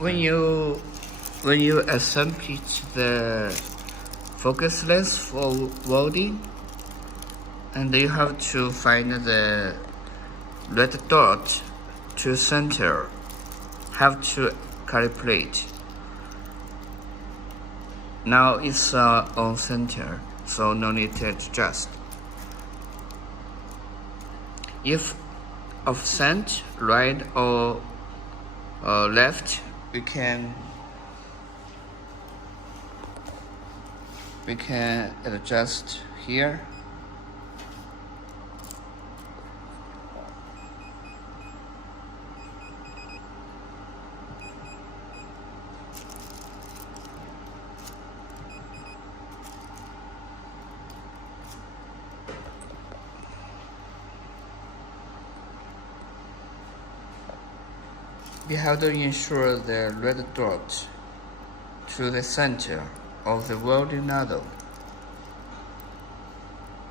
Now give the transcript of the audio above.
when you assemble the focus length for welding, and you have to find the red dot to center, have to calibrate. Now it's on center, so no need to adjust. If offset right or left, we can adjust here. We have to ensure the red dot to the center of the welding nozzle.